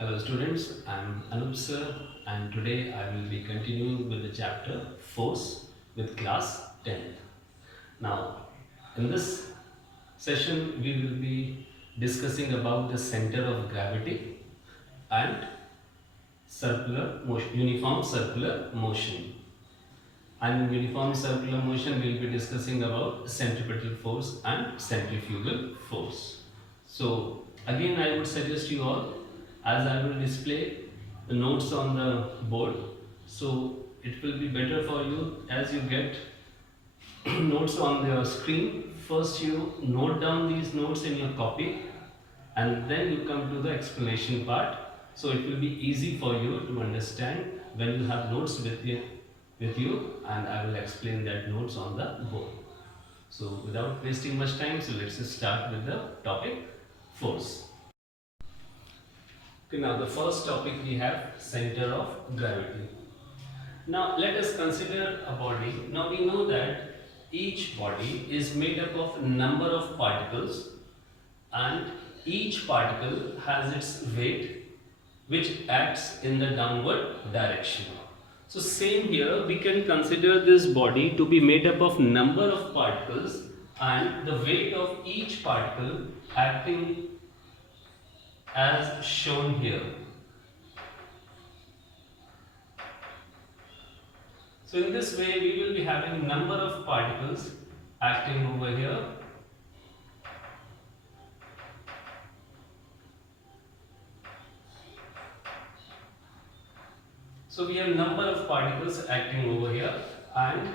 Hello students, I am Anup sir and today I will be continuing with the chapter Force with class 10th. Now, in this session we will be discussing about the center of gravity and circular motion, uniform circular motion. And in uniform circular motion we will be discussing about centripetal force and centrifugal force. So again I would suggest you all, as I will display the notes on the board, so it will be better for you as you get notes on your screen. First you note down these notes in your copy and then you come to the explanation part, so it will be easy for you to understand when you have notes with you and I will explain that notes on the board. So without wasting much time, so let's just start with the topic force. Okay, now the first topic we have center of gravity. Now let us consider a body. Now we know that each body is made up of a number of particles and each particle has its weight which acts in the downward direction. So same here, we can consider this body to be made up of number of particles and the weight of each particle acting as shown here. So in this way we will be having number of particles acting over here. So we have number of particles acting over here and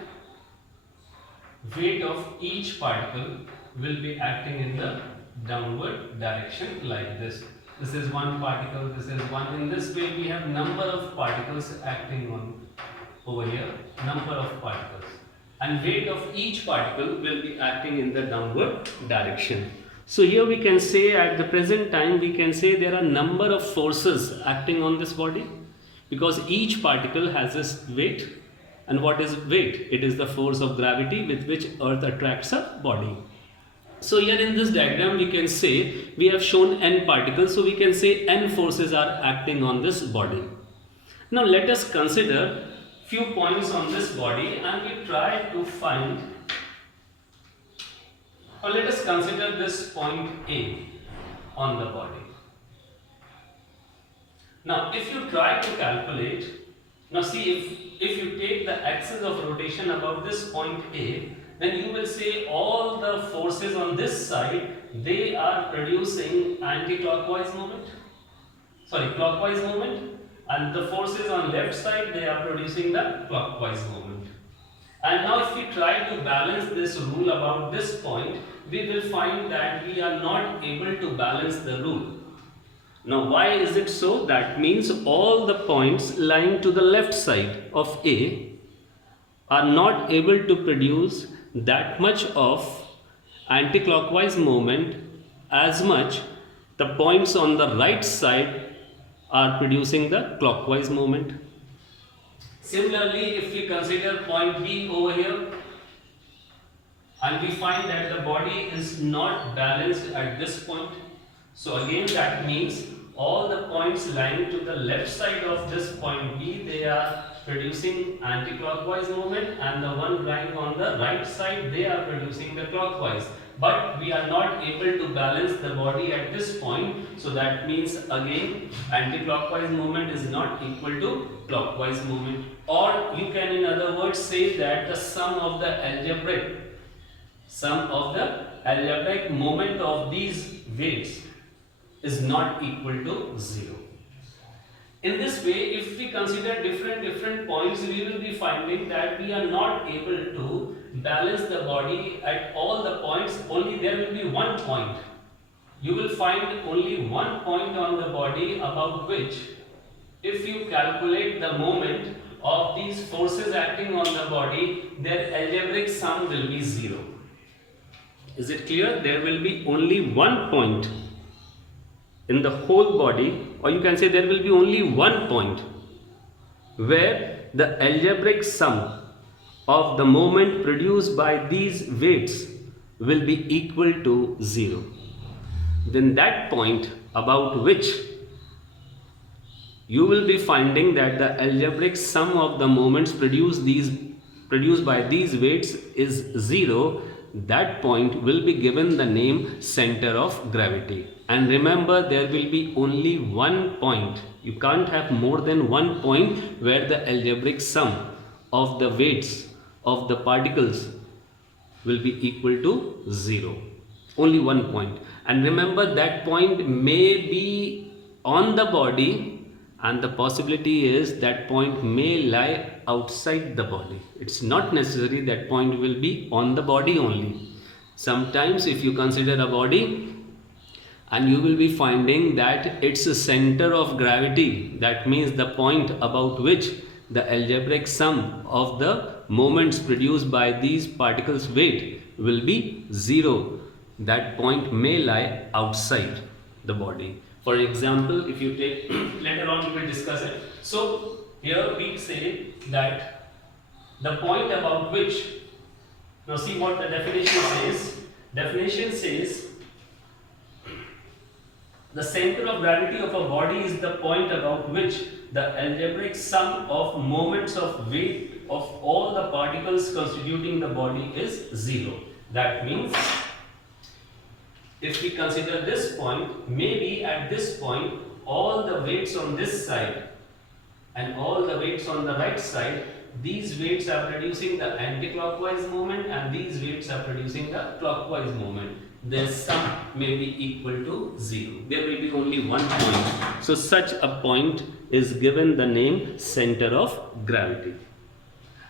weight of each particle will be acting in the downward direction like this. This is one particle, this is one. In this way we have number of particles acting on over here, number of particles, and weight of each particle will be acting in the downward direction. So here we can say at the present time we can say there are number of forces acting on this body, because each particle has its weight. And what is weight? It is the force of gravity with which earth attracts a body. So here in this diagram we can say we have shown n particles, so we can say n forces are acting on this body. Now let us consider few points on this body and we try to find, or let us consider this point A on the body. Now if you try to calculate, now see, if you take the axis of rotation about this point A, then you will say all the forces on this side, they are producing anti-clockwise moment, clockwise moment, and the forces on left side, they are producing the clockwise moment. And now if we try to balance this rule about this point, we will find that we are not able to balance the rule. Now why is it so? That means all the points lying to the left side of A are not able to produce that much of anti-clockwise moment as much the points on the right side are producing the clockwise moment. Similarly, if we consider point B over here and we find that the body is not balanced at this point, so again that means all the points lying to the left side of this point B, they are producing anti-clockwise moment, and the one lying on the right side, they are producing the clockwise. But we are not able to balance the body at this point, so that means again anti-clockwise moment is not equal to clockwise moment. Or you can in other words say that the sum of the algebraic moment of these weights is not equal to 0. In this way, if we consider different points, we will be finding that we are not able to balance the body at all the points. Only there will be one point. You will find only one point on the body about which, if you calculate the moment of these forces acting on the body, their algebraic sum will be 0. Is it clear? There will be only one point in the whole body, or you can say there will be only one point where the algebraic sum of the moment produced by these weights will be equal to 0. Then that point about which you will be finding that the algebraic sum of the moments produced by these weights is 0. That point will be given the name center of gravity. And remember, there will be only one point. You can't have more than one point where the algebraic sum of the weights of the particles will be equal to 0. Only one point. And remember, that point may be on the body, and the possibility is that point may lie outside the body. It's not necessary that point will be on the body only. Sometimes if you consider a body and you will be finding that it's a center of gravity, that means the point about which the algebraic sum of the moments produced by these particles weight will be 0. That point may lie outside the body. For example, if you take later on we will discuss it. So here we say that the point about which, now see what the definition says. Definition says the center of gravity of a body is the point about which the algebraic sum of moments of weight of all the particles constituting the body is 0. That means if we consider this point, maybe at this point all the weights on this side and all the weights on the right side, these weights are producing the anti-clockwise moment and these weights are producing the clockwise moment. Their sum may be equal to 0. There will be only one point. So such a point is given the name center of gravity.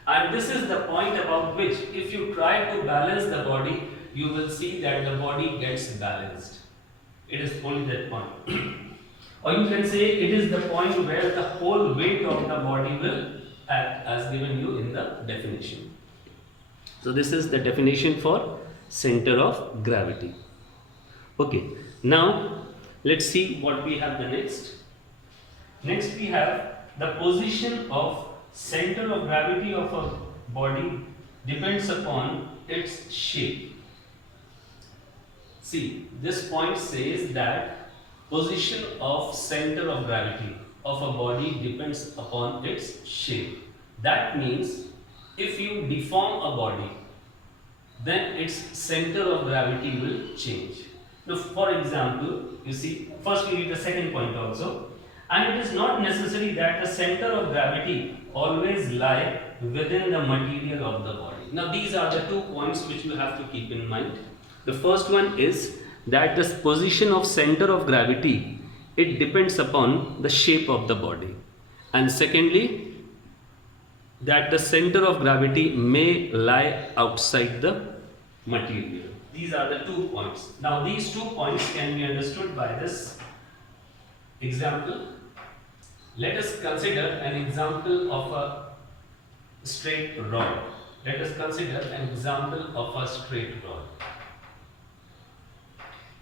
And this is the point about which if you try to balance the body, you will see that the body gets balanced. It is only that point. Or you can say it is the point where the whole weight of the body will act, as given you in the definition. So this is the definition for center of gravity. Okay, now let's see what we have the next. Next we have the position of center of gravity of a body depends upon its shape. See, this point says that position of center of gravity of a body depends upon its shape. That means if you deform a body, then its center of gravity will change. Now, for example, you see, first we need the second point also. And it is not necessary that the center of gravity always lie within the material of the body. Now, these are the 2 points which you have to keep in mind. The first one is that the position of center of gravity, it depends upon the shape of the body. And secondly, that the center of gravity may lie outside the material. These are the 2 points. Now these 2 points can be understood by this example. Let us consider an example of a straight rod. Let us consider an example of a straight rod.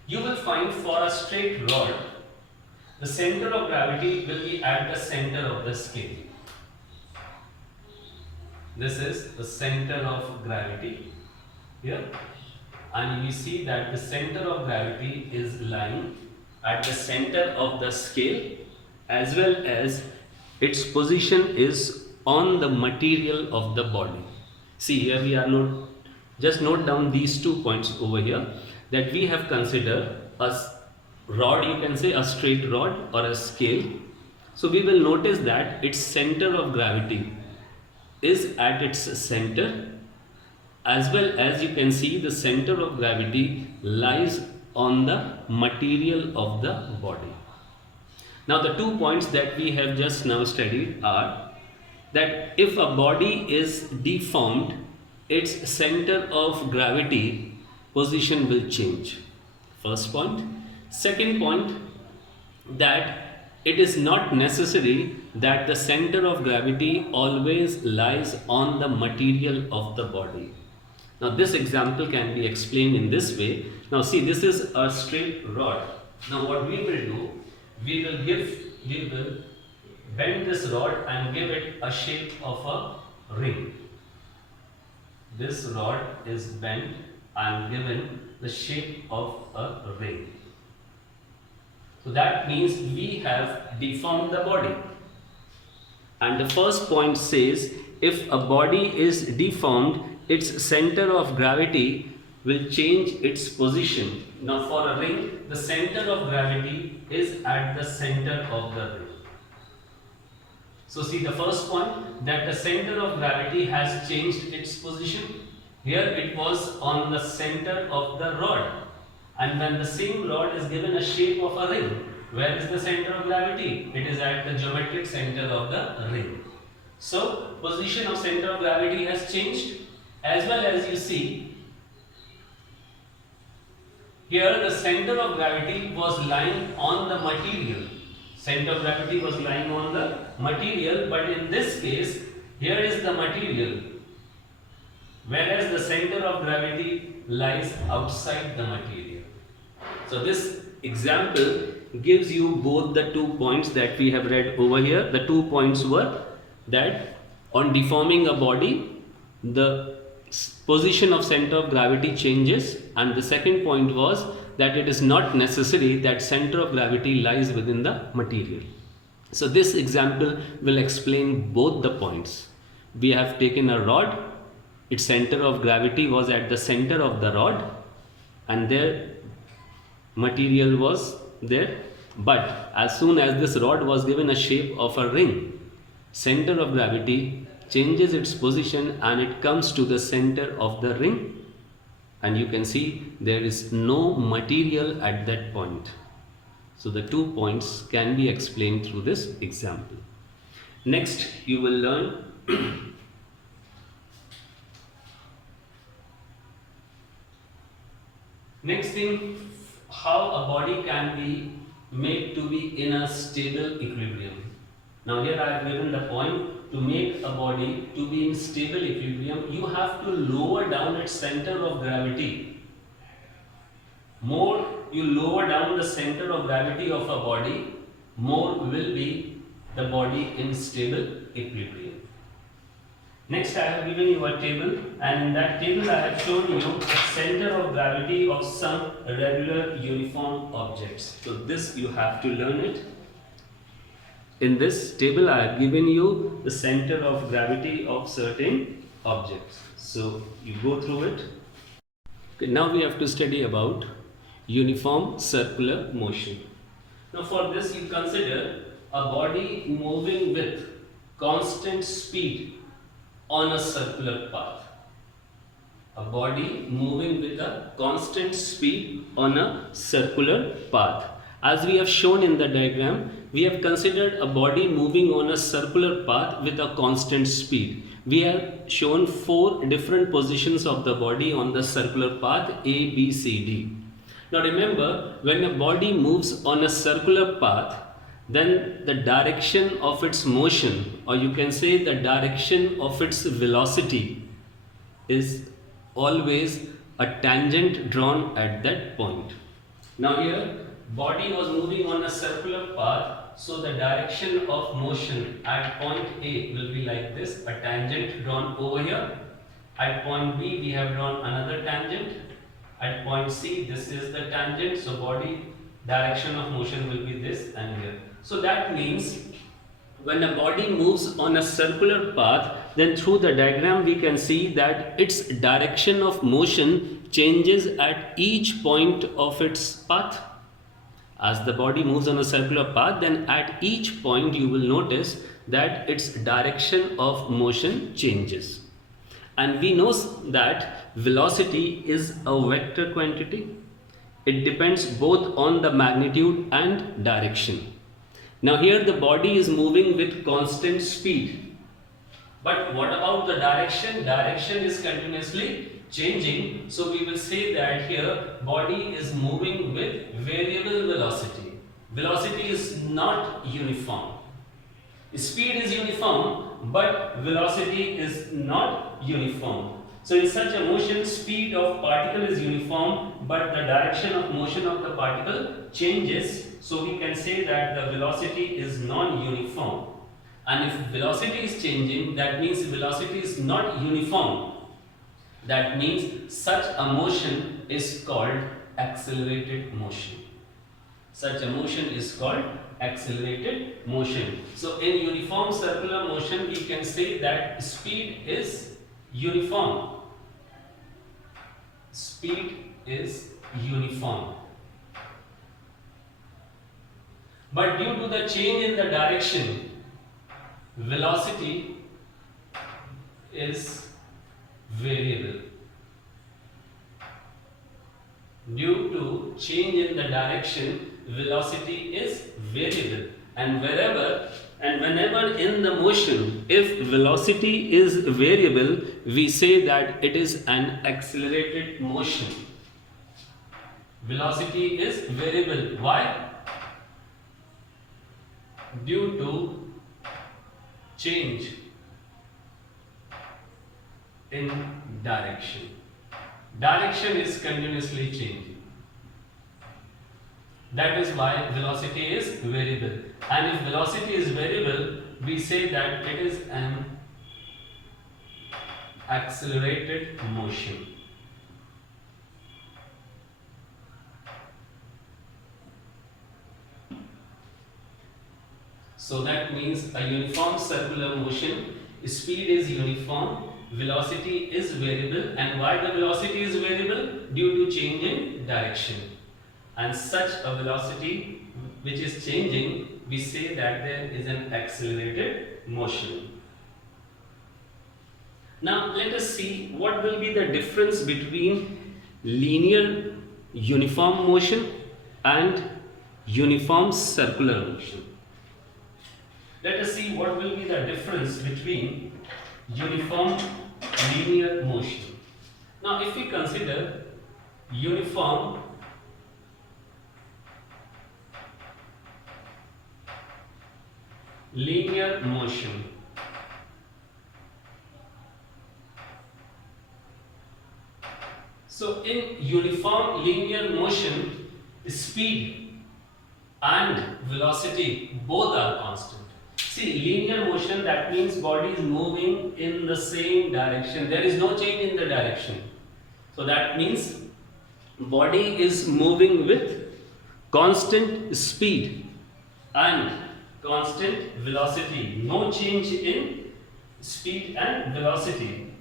You will find for a straight rod, the center of gravity will be at the center of the scale. This is the center of gravity here, and we see that the center of gravity is lying at the center of the scale, as well as its position is on the material of the body. See, here we are just note down these 2 points over here, that we have considered a rod, you can say a straight rod or a scale. So we will notice that its center of gravity is at its center, as well as you can see the center of gravity lies on the material of the body. Now the 2 points that we have just now studied are that if a body is deformed, its center of gravity position will change. First point. Second point, that it is not necessary that the center of gravity always lies on the material of the body. Now this example can be explained in this way. Now see, this is a straight rod. Now what we will do, we will bend this rod and give it a shape of a ring. This rod is bent and given the shape of a ring. So that means we have deformed the body. And the first point says if a body is deformed, its center of gravity will change its position. Now for a ring, the center of gravity is at the center of the ring. So see the first point, that the center of gravity has changed its position. Here it was on the center of the rod, and when the same rod is given a shape of a ring, where is the center of gravity? It is at the geometric center of the ring. So position of center of gravity has changed, as well as you see here the center of gravity was lying on the material. Center of gravity was lying on the material, but in this case, here is the material, whereas the center of gravity lies outside the material. So this example gives you both the 2 points that we have read over here. The 2 points were that on deforming a body, the position of center of gravity changes, and the second point was that it is not necessary that center of gravity lies within the material. So this example will explain both the points. We have taken a rod, its center of gravity was at the center of the rod, and there material was there, but as soon as this rod was given a shape of a ring, center of gravity changes its position and it comes to the center of the ring, and you can see there is no material at that point. So the 2 points can be explained through this example. Next you will learn next thing, how a body can be made to be in a stable equilibrium. Now here I have given the point, to make a body to be in stable equilibrium, you have to lower down its center of gravity. More you lower down the center of gravity of a body, more will be the body in stable equilibrium. Next I have given you a table, and in that table I have shown you the center of gravity of some regular uniform objects. So this you have to learn it. In this table I have given you the center of gravity of certain objects. So you go through it. Okay, now we have to study about uniform circular motion. Now for this you consider a body moving with constant speed on a circular path. A body moving with a constant speed on a circular path. As we have shown in the diagram, we have considered a body moving on a circular path with a constant speed. We have shown 4 different positions of the body on the circular path A, B, C, D. Now remember, when a body moves on a circular path, then the direction of its motion, or you can say the direction of its velocity, is always a tangent drawn at that point. Now here, body was moving on a circular path, so the direction of motion at point A will be like this, a tangent drawn over here. At point B we have drawn another tangent. At point C this is the tangent, so body direction of motion will be this and here. So that means when a body moves on a circular path, then through the diagram we can see that its direction of motion changes at each point of its path. As the body moves on a circular path, then at each point you will notice that its direction of motion changes. And we know that velocity is a vector quantity. It depends both on the magnitude and direction. Now here the body is moving with constant speed. But what about the direction? Direction is continuously changing. So we will say that here body is moving with variable velocity. Velocity is not uniform. Speed is uniform, but velocity is not uniform. So in such a motion, speed of particle is uniform, but the direction of motion of the particle changes. So we can say that the velocity is non-uniform. And if velocity is changing, that means velocity is not uniform. That means such a motion is called accelerated motion. Such a motion is called accelerated motion. So in uniform circular motion, we can say that speed is uniform. Speed is uniform. But due to the change in the direction, velocity is variable. Due to change in the direction, velocity is variable. And whenever in the motion, if velocity is variable, we say that it is an accelerated motion. Velocity is variable. Why? Due to change in direction. Direction is continuously changing. That is why velocity is variable. And if velocity is variable, we say that it is an accelerated motion. So that means a uniform circular motion, speed is uniform, velocity is variable. And why the velocity is variable? Due to change in direction. And such a velocity which is changing, we say that there is an accelerated motion. Now let us see what will be the difference between linear uniform motion and uniform circular motion. Let us see what will be the difference between uniform linear motion. Now if we consider uniform linear motion, so in uniform linear motion, speed and velocity both are constant. See, linear motion, that means body is moving in the same direction. There is no change in the direction. So that means body is moving with constant speed and constant velocity. No change in speed and velocity.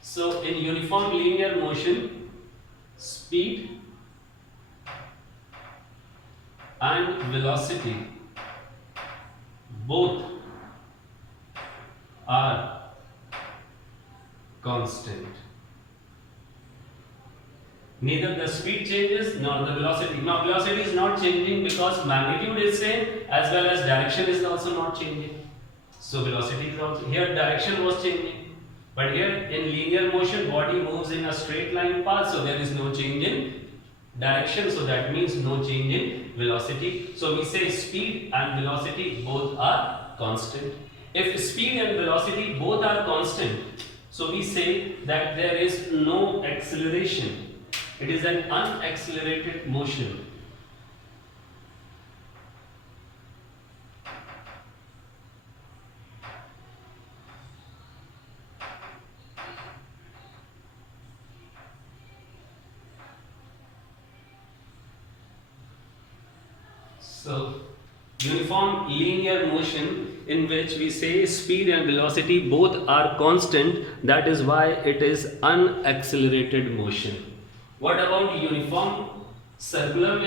So in uniform linear motion, speed and velocity both are constant. Neither the speed changes nor the velocity. Now velocity is not changing because magnitude is same, as well as direction is also not changing. So velocity is also, here direction was changing. But here in linear motion, body moves in a straight line path, so there is no change in direction, so that means no change in velocity. So we say speed and velocity both are constant. If speed and velocity both are constant, so we say that there is no acceleration. It is an unaccelerated motion. So, uniform linear motion, in which we say speed and velocity both are constant, that is why it is unaccelerated motion. What about uniform circular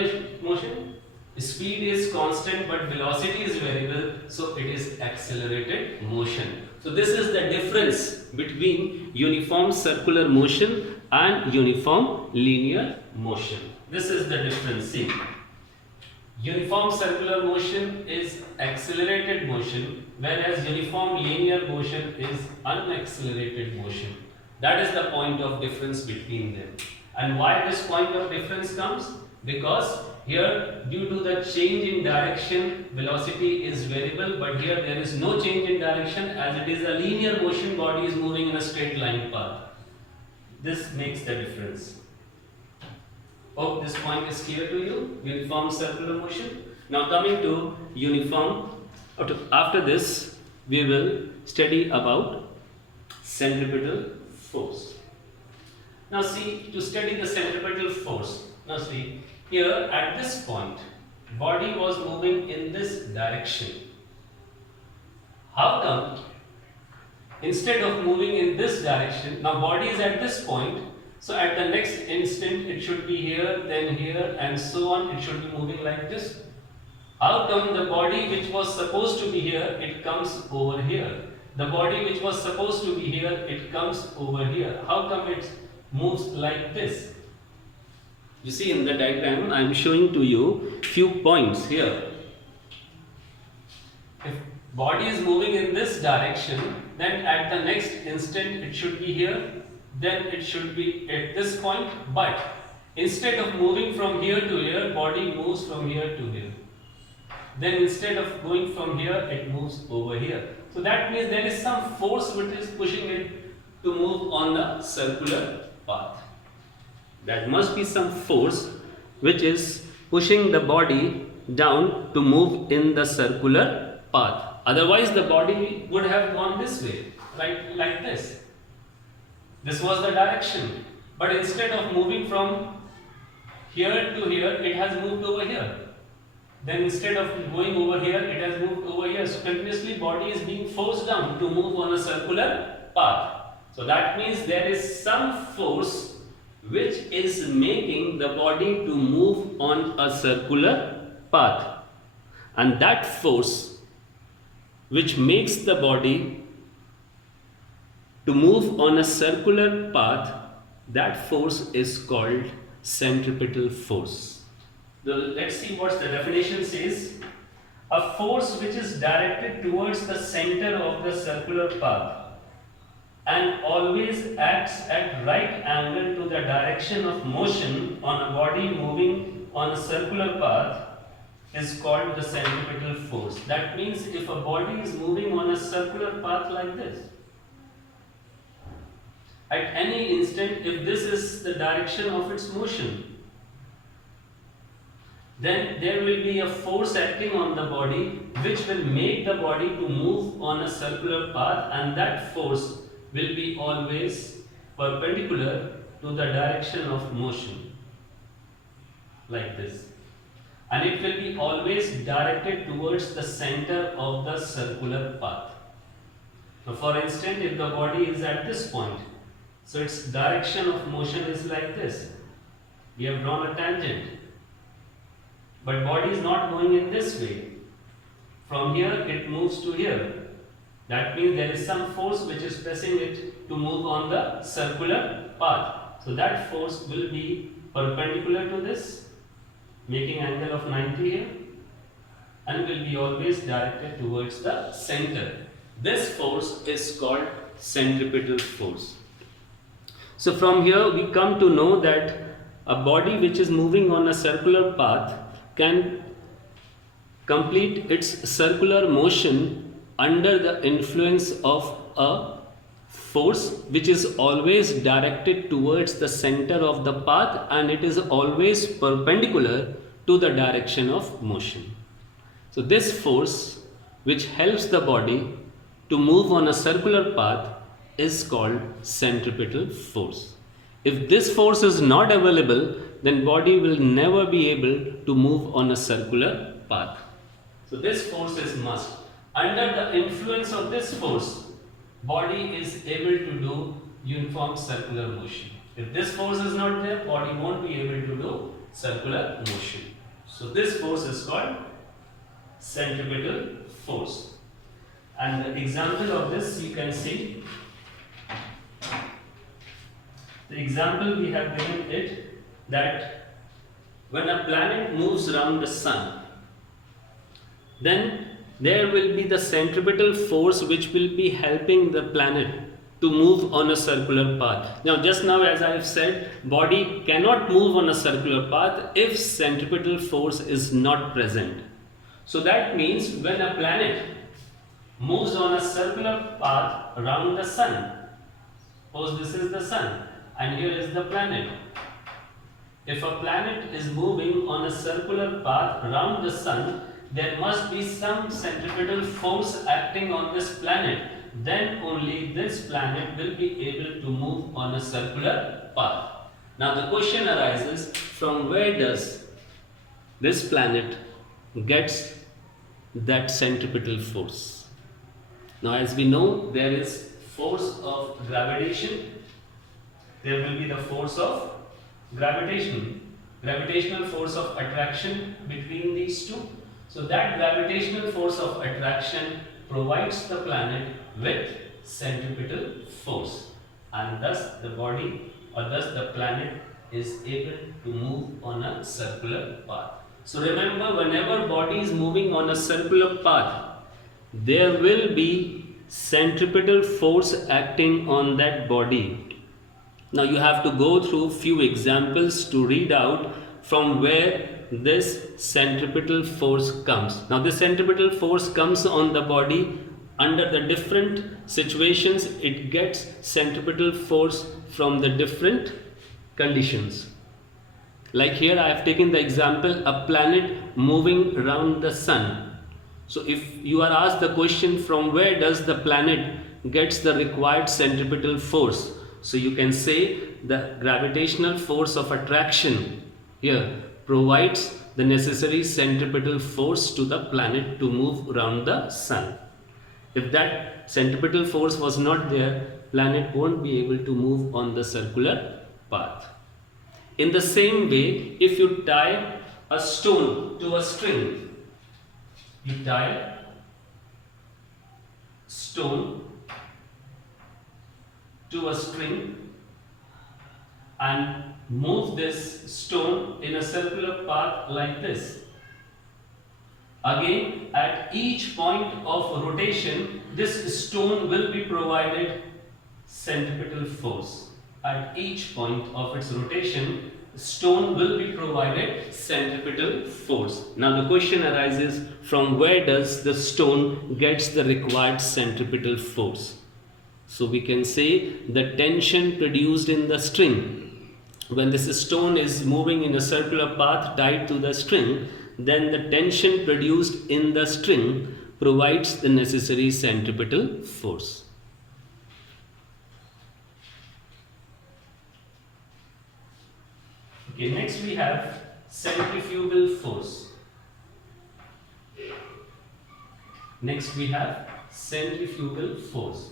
motion? Speed is constant but velocity is variable, so it is accelerated motion. So this is the difference between uniform circular motion and uniform linear motion. This is the difference. See, uniform circular motion is accelerated motion, whereas uniform linear motion is unaccelerated motion. That is the point of difference between them. And why this point of difference comes? Because here, due to the change in direction, velocity is variable, but here there is no change in direction, as it is a linear motion, body is moving in a straight line path. This makes the difference. Hope this point is clear to you. Uniform circular motion. Now coming to uniform, after this we will study about centripetal force. Now see, to study the centripetal force, now see, here at this point, body was moving in this direction. How come instead of moving in this direction, now body is at this point, so at the next instant it should be here, then here, and so on, it should be moving like this. How come the body which was supposed to be here, it comes over here? The body which was supposed to be here, it comes over here. How come it moves like this? You see in the diagram, I am showing to you few points here. If body is moving in this direction, then at the next instant it should be here, then it should be at this point, but instead of moving from here to here, body moves from here to here. Then instead of going from here, it moves over here. So that means there is some force which is pushing it to move on the circular path. That must be some force which is pushing the body down to move in the circular path. Otherwise the body would have gone this way, right, like this. This was the direction. But instead of moving from here to here, it has moved over here. Then instead of going over here, it has moved over here. So continuously body is being forced down to move on a circular path. So that means there is some force which is making the body to move on a circular path. And that force which makes the body to move on a circular path, that force is called centripetal force. Let's see what the definition says. A force which is directed towards the center of the circular path and always acts at right angle to the direction of motion on a body moving on a circular path is called the centripetal force. That means if a body is moving on a circular path like this, at any instant, if this is the direction of its motion, then there will be a force acting on the body which will make the body to move on a circular path, and that force will be always perpendicular to the direction of motion, like this. And it will be always directed towards the center of the circular path. Now for instance, if the body is at this point, so its direction of motion is like this. We have drawn a tangent. But body is not going in this way. From here it moves to here. That means there is some force which is pressing it to move on the circular path. So that force will be perpendicular to this, making angle of 90 here, and will be always directed towards the center. This force is called centripetal force. So from here we come to know that a body which is moving on a circular path can complete its circular motion under the influence of a force which is always directed towards the center of the path, and it is always perpendicular to the direction of motion. So this force which helps the body to move on a circular path is called centripetal force. If this force is not available, then body will never be able to move on a circular path. So this force is must. Under the influence of this force, body is able to do uniform circular motion. If this force is not there, body won't be able to do circular motion. So this force is called centripetal force. And the example of this you can see. The example we have given it that when a planet moves around the sun, then there will be the centripetal force which will be helping the planet to move on a circular path. Now just now, as I have said, body cannot move on a circular path if centripetal force is not present. So that means when a planet moves on a circular path around the sun, suppose this is the sun and here is the planet. If a planet is moving on a circular path around the sun, there must be some centripetal force acting on this planet. Then only this planet will be able to move on a circular path. Now the question arises, from where does this planet gets that centripetal force. Now, as we know, there is force of gravitation, there will be the force of gravitational force of attraction between these two. So that gravitational force of attraction provides the planet with centripetal force, and thus the body, or thus the planet, is able to move on a circular path. So remember, whenever body is moving on a circular path, there will be centripetal force acting on that body. Now you have to go through few examples to read out from where this centripetal force comes. Now this centripetal force comes on the body under the different situations. It gets centripetal force from the different conditions. Like here I have taken the example, a planet moving around the sun. So if you are asked the question, from where does the planet gets the required centripetal force? So you can say the gravitational force of attraction here provides the necessary centripetal force to the planet to move around the sun. If that centripetal force was not there, planet won't be able to move on the circular path. In the same way, if you tie a stone to a string, you tie stone to a string and move this stone in a circular path like this. Again, at each point of rotation, this stone will be provided centripetal force. At each point of its rotation, stone will be provided centripetal force. Now the question arises, from where does the stone gets the required centripetal force? So we can say the tension produced in the string. When this stone is moving in a circular path tied to the string, then the tension produced in the string provides the necessary centripetal force. Okay, next we have centrifugal force. Next we have centrifugal force.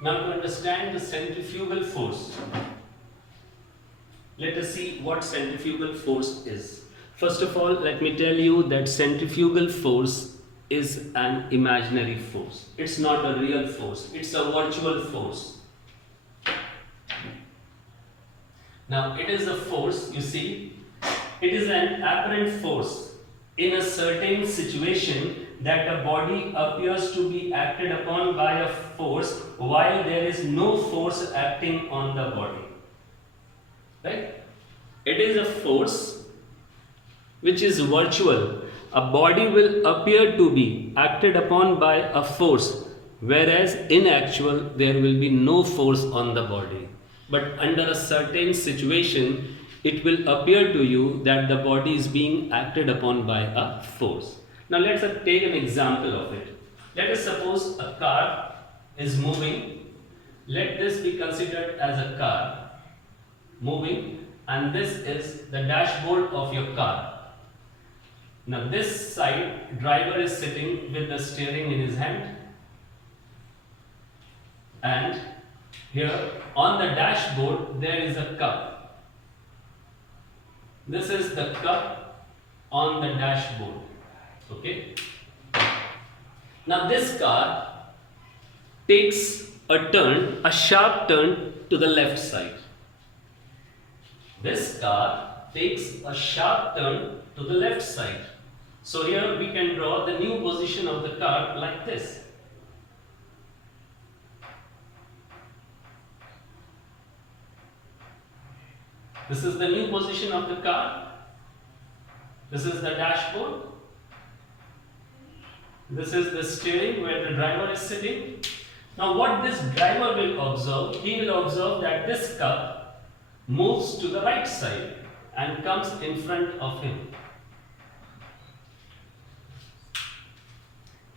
Now to understand the centrifugal force, let us see what centrifugal force is. First of all, let me tell you that centrifugal force is an imaginary force. It's not a real force, it's a virtual force. Now it is a force, you see, it is an apparent force in a certain situation that a body appears to be acted upon by a force while there is no force acting on the body. Right? It is a force which is virtual. A body will appear to be acted upon by a force, whereas in actual there will be no force on the body. But under a certain situation, it will appear to you that the body is being acted upon by a force. Now let's take an example of it. Let us suppose a car is moving. Let this be considered as a car moving, and this is the dashboard of your car. Now this side, driver is sitting with the steering in his hand, and here on the dashboard there is a cup. This is the cup on the dashboard. Okay. Now this car takes a turn, a sharp turn to the left side. This car takes a sharp turn to the left side. So here we can draw the new position of the car like this. This is the new position of the car. This is the dashboard. This is the steering where the driver is sitting. Now what this driver will observe, he will observe that this cup moves to the right side and comes in front of him.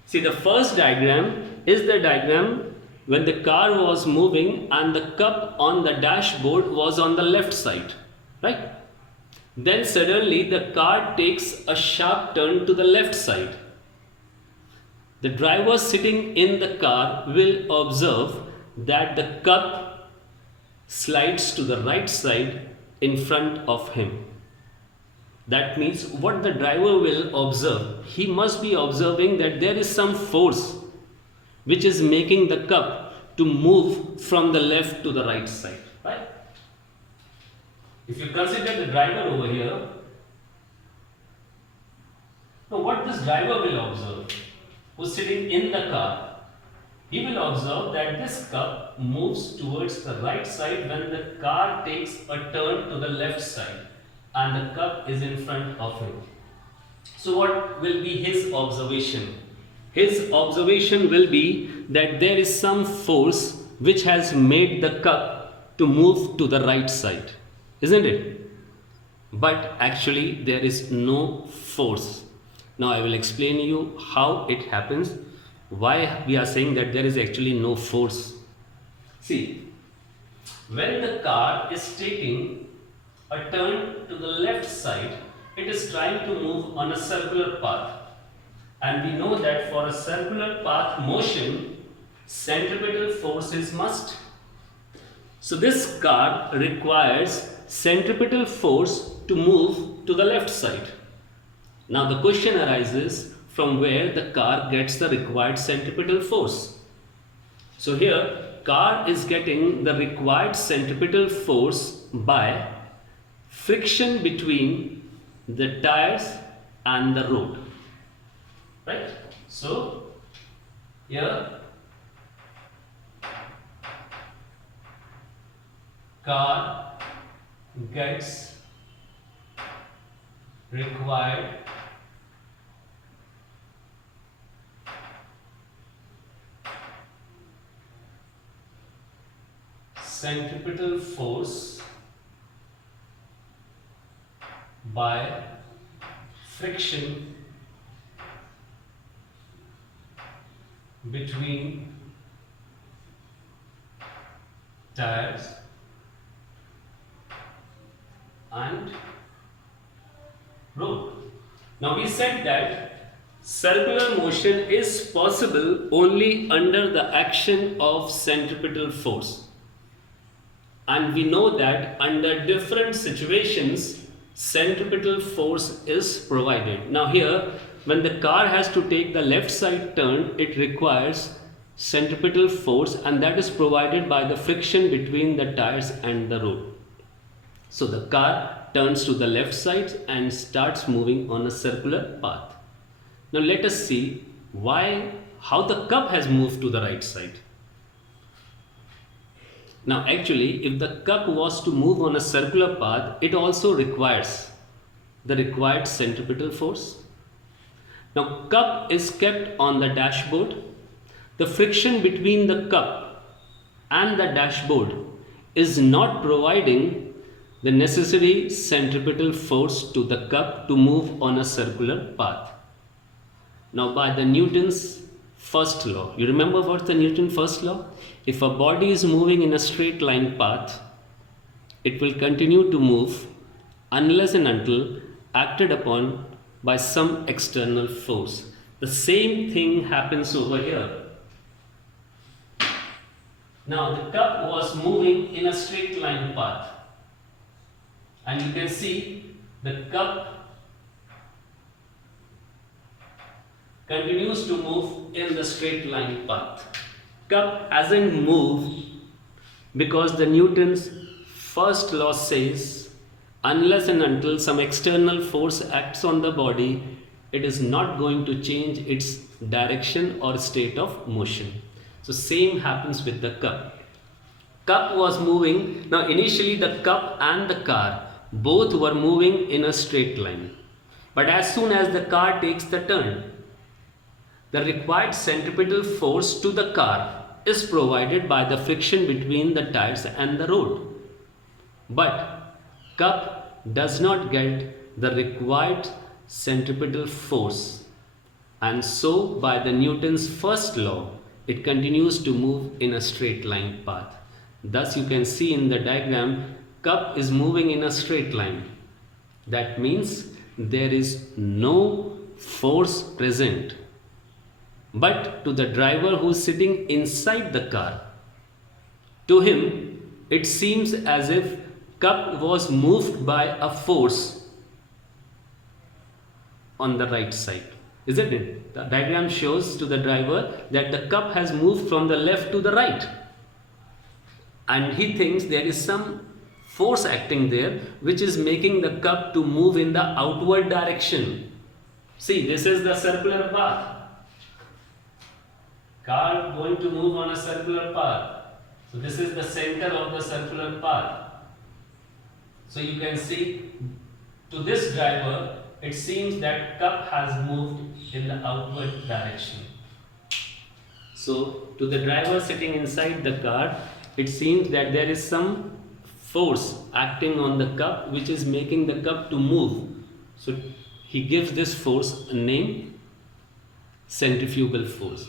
See, the first diagram is the diagram when the car was moving and the cup on the dashboard was on the left side, right? Then suddenly the car takes a sharp turn to the left side. The driver sitting in the car will observe that the cup slides to the right side in front of him. That means what the driver will observe, he must be observing that there is some force which is making the cup to move from the left to the right side, right? If you consider the driver over here, now what this driver will observe, who's sitting in the car, he will observe that this cup moves towards the right side when the car takes a turn to the left side and the cup is in front of him. So what will be his observation? His observation will be that there is some force which has made the cup to move to the right side, isn't it? But actually there is no force. Now I will explain you how it happens, why we are saying that there is actually no force. See, when the car is taking a turn to the left side, it is trying to move on a circular path. And we know that for a circular path motion, centripetal force is must. So this car requires centripetal force to move to the left side. Now the question arises from where the car gets the required centripetal force. So here car is getting the required centripetal force by friction between the tires and the road, right? So here car gets required centripetal force by friction between tires and road. Now we said that circular motion is possible only under the action of centripetal force. And we know that under different situations, centripetal force is provided. Now here, when the car has to take the left side turn, it requires centripetal force, and that is provided by the friction between the tires and the road. So the car turns to the left side and starts moving on a circular path. Now let us see how the cup has moved to the right side. Now actually, if the cup was to move on a circular path, it also requires the required centripetal force. Now cup is kept on the dashboard. The friction between the cup and the dashboard is not providing the necessary centripetal force to the cup to move on a circular path. Now by the Newton's first law, you remember what's the Newton's first law? If a body is moving in a straight line path, it will continue to move unless and until acted upon by some external force. The same thing happens over here. Now the cup was moving in a straight line path, and you can see the cup continues to move in the straight line path. Cup hasn't moved because the Newton's first law says unless and until some external force acts on the body, it is not going to change its direction or state of motion. So same happens with the cup. Cup was moving. Now initially the cup and the car both were moving in a straight line. But as soon as the car takes the turn, the required centripetal force to the car is provided by the friction between the tires and the road. But cup does not get the required centripetal force, and so by the Newton's first law, it continues to move in a straight line path. Thus you can see in the diagram, cup is moving in a straight line. That means there is no force present. But to the driver who is sitting inside the car, to him it seems as if cup was moved by a force on the right side. Isn't it? The diagram shows to the driver that the cup has moved from the left to the right. And he thinks there is some force acting there which is making the cup to move in the outward direction. See, this is the circular path. Car going to move on a circular path. So this is the center of the circular path. So you can see to this driver, it seems that cup has moved in the outward direction. So to the driver sitting inside the car, it seems that there is some force acting on the cup which is making the cup to move. So he gives this force a name, centrifugal force.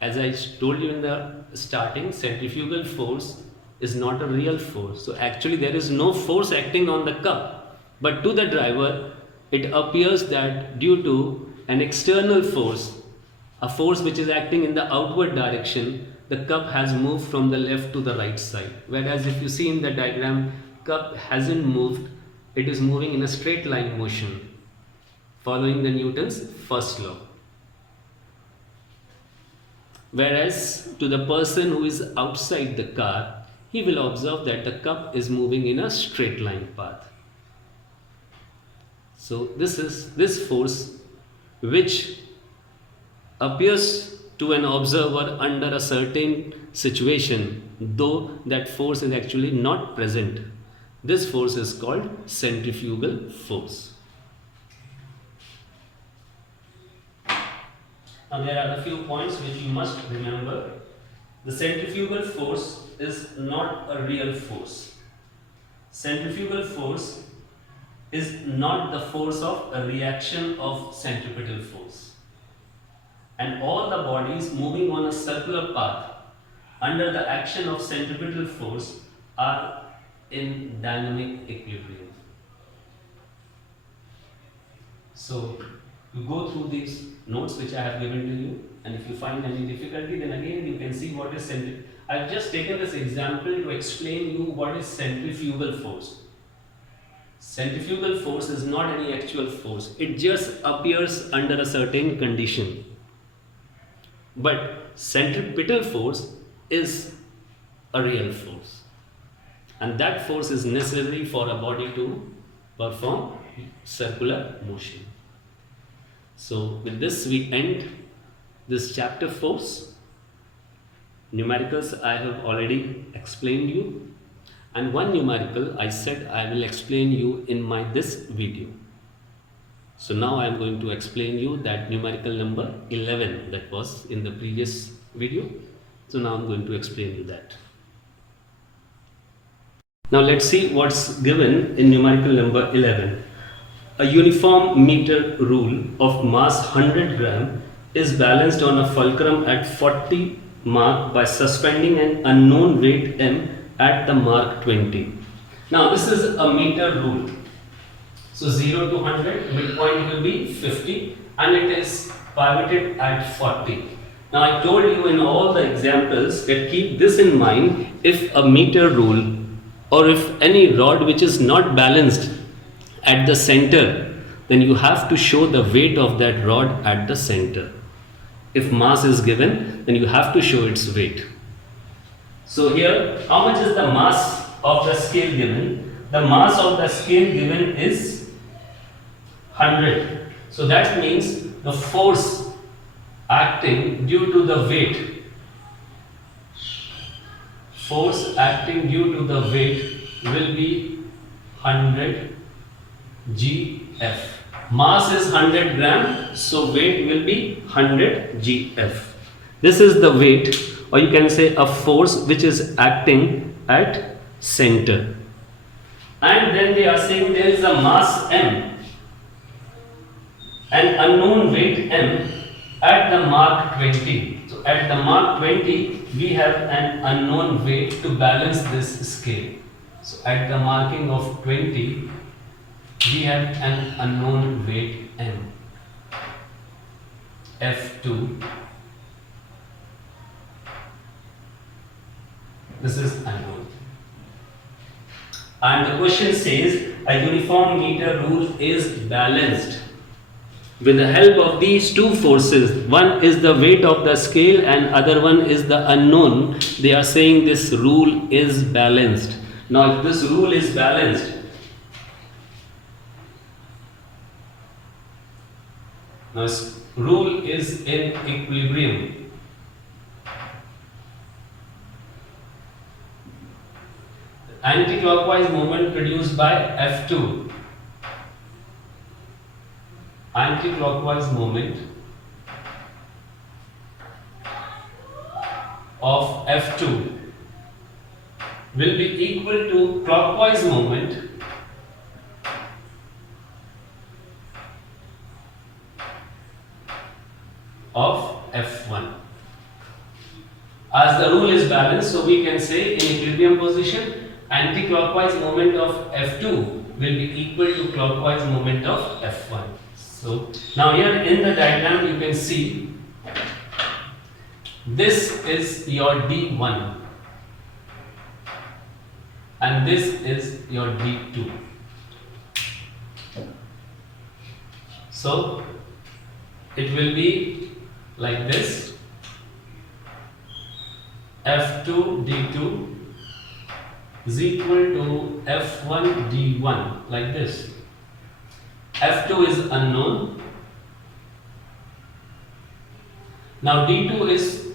As I told you in the starting, centrifugal force is not a real force. So actually there is no force acting on the cup. But to the driver, it appears that due to an external force, a force which is acting in the outward direction, the cup has moved from the left to the right side. Whereas if you see in the diagram, cup hasn't moved, it is moving in a straight line motion, following the Newton's first law. Whereas to the person who is outside the car, he will observe that the cup is moving in a straight line path. So this force which appears to an observer under a certain situation, though that force is actually not present. This force is called centrifugal force. Now there are a few points which you must remember. The centrifugal force is not a real force. Centrifugal force is not the force of a reaction of centripetal force. And all the bodies moving on a circular path under the action of centripetal force are in dynamic equilibrium. So you go through these notes which I have given to you, and if you find any difficulty, then again you can see what is centrifugal. I have just taken this example to explain you what is centrifugal force. Centrifugal force is not any actual force, it just appears under a certain condition. But centripetal force is a real force, and that force is necessary for a body to perform circular motion. So with this we end this chapter force. Numericals I have already explained you, and one numerical I said I will explain you in this video. So now I am going to explain you that numerical number 11 that was in the previous video. So now I am going to explain you that. Now let's see what's given in numerical number 11. A uniform meter rule of mass 100 gram is balanced on a fulcrum at 40 mark by suspending an unknown weight m at the mark 20. Now this is a meter rule. So 0 to 100, midpoint will be 50 and it is pivoted at 40. Now I told you in all the examples that keep this in mind. If a meter rule or if any rod which is not balanced at the center, then you have to show the weight of that rod at the center. If mass is given, then you have to show its weight. So here, how much is the mass of the scale given? The mass of the scale given is 100. So that means the force acting due to the weight, will be 100 GF. Mass is 100 gram, so weight will be 100 GF. This is the weight, or you can say a force which is acting at center. And then they are saying there is a mass m, an unknown weight m at the mark 20. So at the mark 20, we have an unknown weight to balance this scale. So at the marking of 20, we have an unknown weight M. F2, this is unknown. And the question says a uniform meter rule is balanced with the help of these two forces. One is the weight of the scale and other one is the unknown. They are saying this rule is balanced. Now if this rule is balanced, now this rule is in equilibrium. Anti-clockwise movement produced by F2, anti-clockwise movement of F2 will be equal to clockwise movement of F1. As the rule is balanced, so we can say in equilibrium position, anti-clockwise moment of F2 will be equal to clockwise moment of F1. So now here in the diagram you can see this is your D1 and this is your D2. So it will be like this, F2 D2 is equal to F1 D1, like this. F2 is unknown. Now D2 is,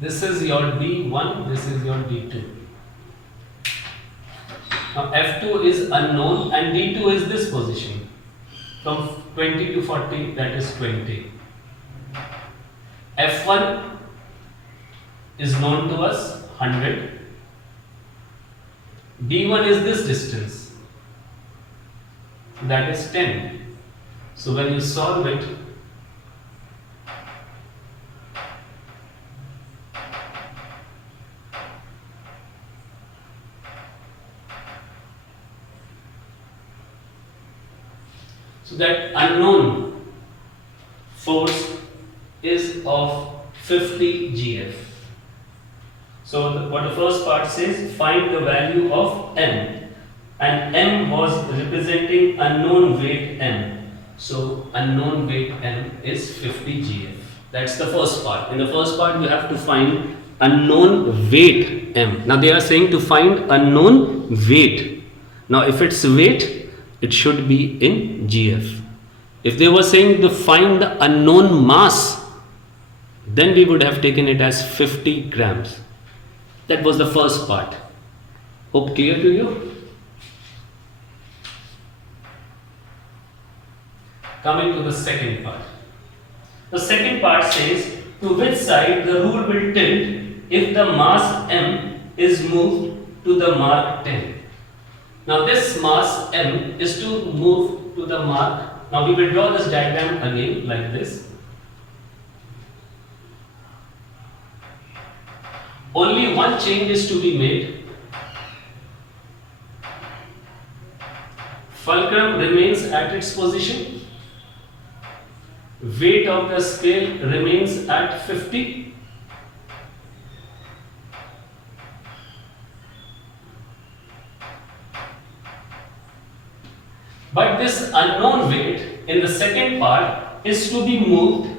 this is your D1, this is your D2. Now F2 is unknown and D2 is this position. From 20 to 40, that is 20. F1 is known to us, 100. D1 is this distance, that is 10. So when you solve it, so that unknown force is of 50 GF. So what the first part says, find the value of M, and M was representing unknown weight M. So unknown weight M is 50 GF. That's the first part. In the first part you have to find unknown weight M. Now they are saying to find unknown weight. Now if it's weight, it should be in GF. If they were saying to find the unknown mass, then we would have taken it as 50 grams. That was the first part. Hope clear to you? Coming to the second part. The second part says to which side the rule will tilt if the mass M is moved to the mark 10. Now this mass M is to move to the mark. Now we will draw this diagram again like this. Only one change is to be made. Fulcrum remains at its position. Weight of the scale remains at 50. But this unknown weight in the second part is to be moved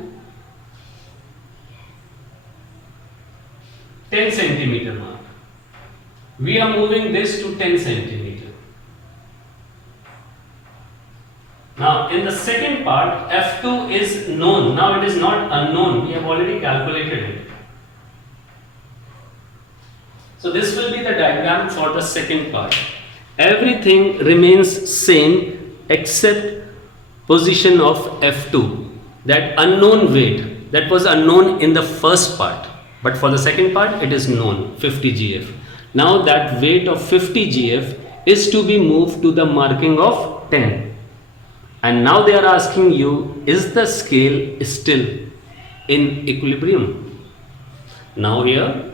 10 centimeter mark. We are moving this to 10 centimeter. Now in the second part, F2 is known. Now it is not unknown. We have already calculated it. So this will be the diagram for the second part. Everything remains same except position of F2. That unknown weight, that was unknown in the first part. But for the second part, it is known, 50 GF. Now that weight of 50 GF is to be moved to the marking of 10. And now they are asking you, is the scale still in equilibrium? Now here,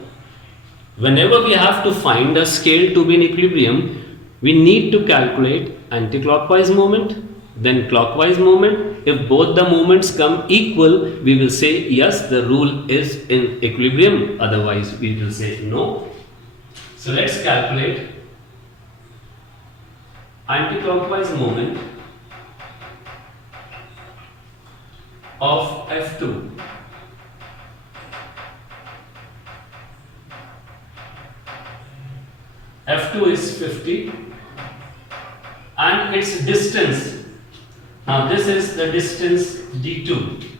Whenever we have to find a scale to be in equilibrium, we need to calculate anti-clockwise moment, then clockwise moment. If both the moments come equal, we will say yes, the rule is in equilibrium. Otherwise, we will say no. So let's calculate anti-clockwise moment of F2. F2 is 50 and its distance, now this is the distance d2.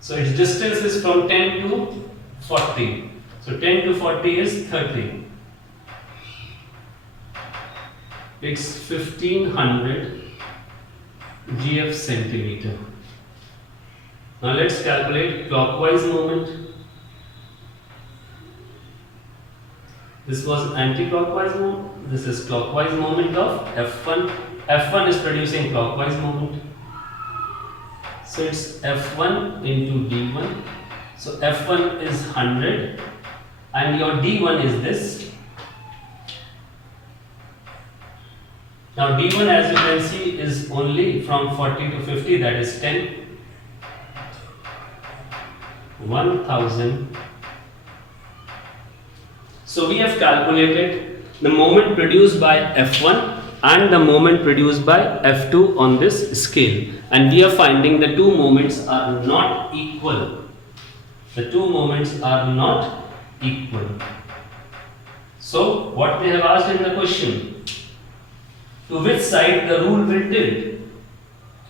So its distance is from 10 to 40. So 10 to 40 is 30. It's 1500 GF centimeter. Now let's calculate clockwise moment. This was anti-clockwise moment. This is clockwise moment of F1. F1 is producing clockwise moment. So it's F1 into D1. So F1 is 100 and your D1 is this. Now D1, as you can see, is only from 40 to 50, that is 10. 1000. So we have calculated the moment produced by F1 and the moment produced by F2 on this scale, and we are finding the two moments are not equal. The two moments are not equal. So what they have asked in the question, to which side the rule will tilt?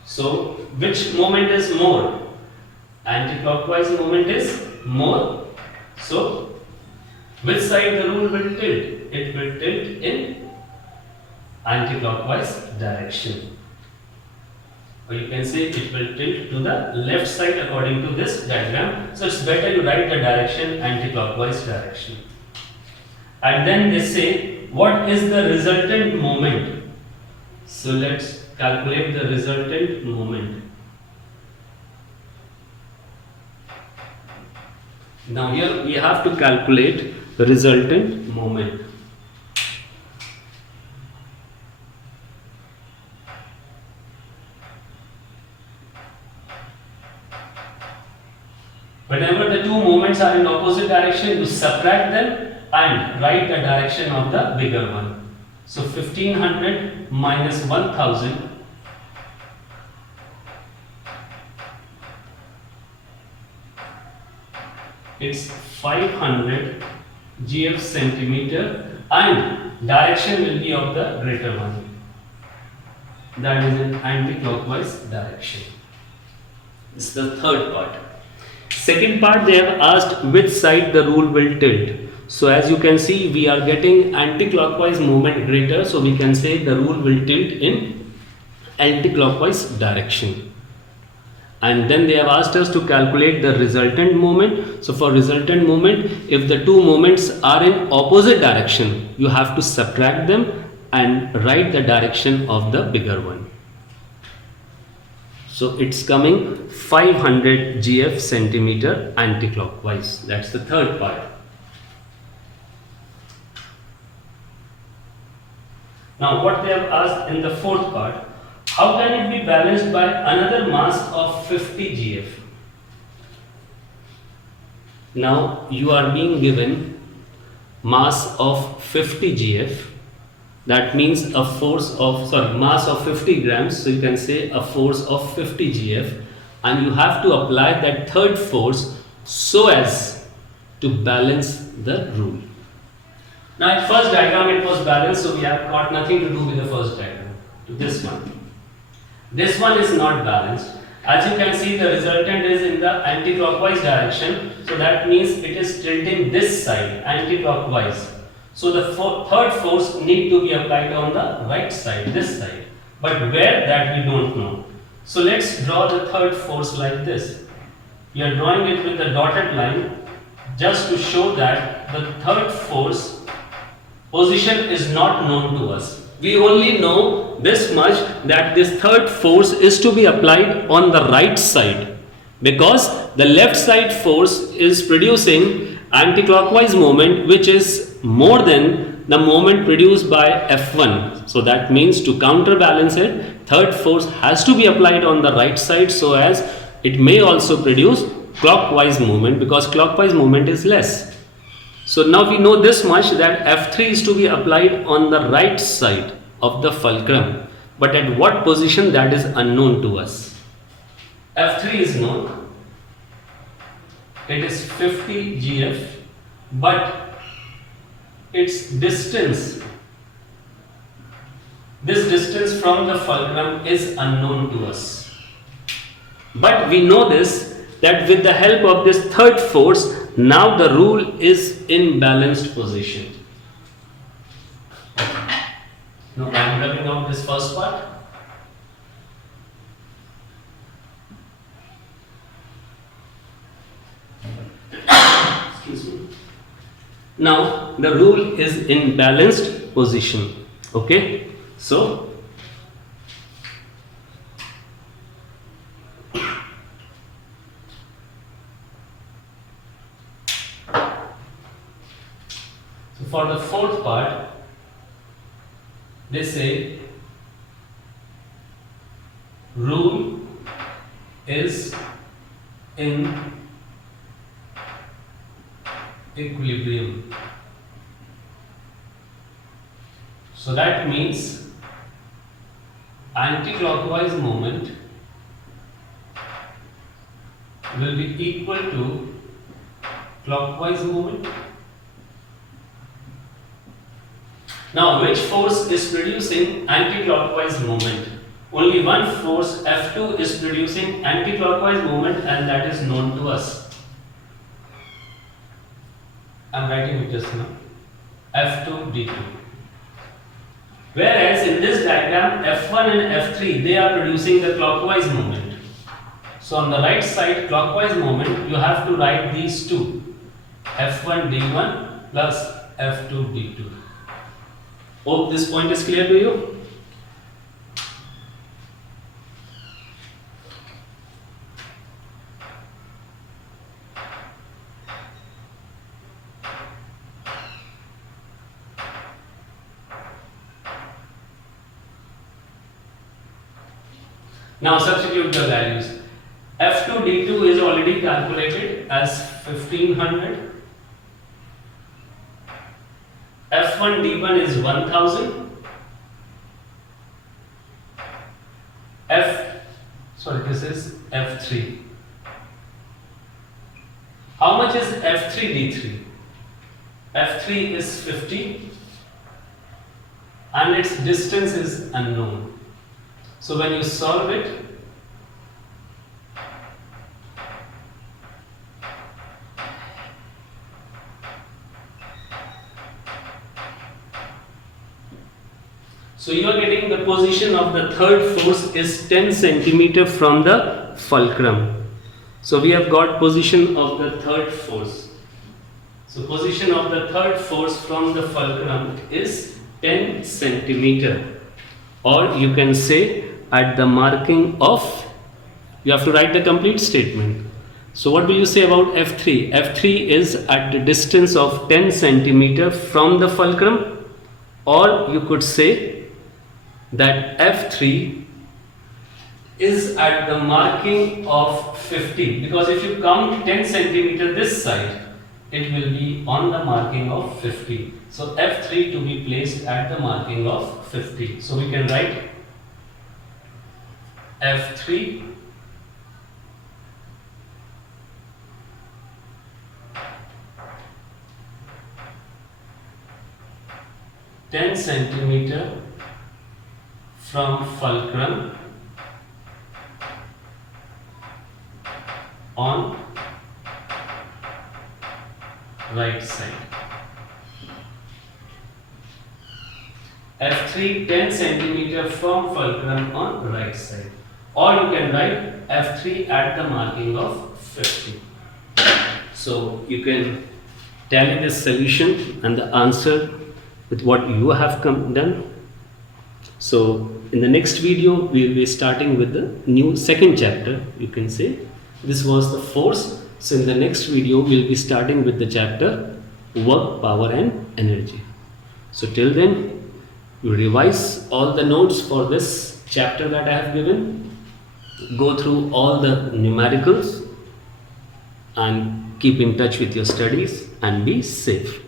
So which moment is more? Anti-clockwise moment is more. So which side the rule will tilt? It will tilt in anti-clockwise direction. Or you can say it will tilt to the left side according to this diagram. So it's better you write the direction anti-clockwise direction. And then they say, what is the resultant moment? So let's calculate the resultant moment. Now here we have to calculate the resultant moment. Whenever the two moments are in opposite direction, you subtract them and write the direction of the bigger one. So 1500 minus 1000 it's 500 GF centimeter and direction will be of the greater one. That is in anti-clockwise direction. This is the third part. Second part, they have asked which side the rule will tilt. So as you can see, we are getting anti-clockwise movement greater, so we can say the rule will tilt in anti-clockwise direction. And then they have asked us to calculate the resultant moment. So for resultant moment, if the two moments are in opposite direction, you have to subtract them and write the direction of the bigger one. So it's coming 500 GF centimeter anti-clockwise. That's the third part. Now what they have asked in the fourth part, how can it be balanced by another mass of 50 GF? Now you are being given mass of 50 GF. That means a force of, mass of 50 grams. So you can say a force of 50 GF, and you have to apply that third force so as to balance the rule. Now in first diagram it was balanced, so we have got nothing to do with the first diagram. To this one. This one is not balanced. As you can see, the resultant is in the anti-clockwise direction. So that means it is tilting this side, anti-clockwise. So the third force need to be applied on the right side, this side. But where, that we don't know. So let's draw the third force like this. We are drawing it with the dotted line just to show that the third force position is not known to us. We only know this much, that this third force is to be applied on the right side. because the left side force is producing anti-clockwise moment which is more than the moment produced by F1. So that means to counterbalance it, third force has to be applied on the right side so as it may also produce clockwise moment, because clockwise moment is less. So now we know this much, that F3 is to be applied on the right side of the fulcrum, but at what position, that is unknown to us. F3 is known, it is 50 GF, but its distance, this distance from the fulcrum is unknown to us. But we know this, that with the help of this third force, now the rule is in balanced position. Now I am rubbing out this first part. Excuse me. Now the rule is in balanced position. Okay, so for the fourth part, they say rule is in equilibrium. So that means anti-clockwise moment will be equal to clockwise moment. Now, which force is producing anti-clockwise moment? Only one force, F2, is producing anti-clockwise moment, and that is known to us. I am writing it just now. F2 D2. Whereas in this diagram, F1 and F3, they are producing the clockwise moment. So on the right side, clockwise moment, you have to write these two, F1 D1 plus F2 D2. Hope this point is clear to you. Now substitute the values. F2 D2 is already calculated as 1500. F1 D1 is 1000. This is F3. How much is F3 D3? F3 is 50 and its distance is unknown. So when you solve it, so you are getting the position of the third force is 10 centimeter from the fulcrum. So we have got position of the third force. So position of the third force from the fulcrum is 10 centimeter, or you can say at the marking of, you have to write the complete statement. So what will you say about F3? F3 is at the distance of 10 centimeter from the fulcrum, or you could say that F3 is at the marking of 50, because if you count 10 centimeter this side, it will be on the marking of 50. So F3 to be placed at the marking of 50. So we can write F3 10 centimeter from fulcrum on right side. F3 10 centimeter from fulcrum on right side, or you can write F3 at the marking of 50. So you can tally this solution and the answer with what you have done. So in the next video we will be starting with the new second chapter, you can say. This was the force. So in the next video, we'll be starting with the chapter work, power and energy. So till then, you revise all the notes for this chapter that I have given. Go through all the numericals and keep in touch with your studies and be safe.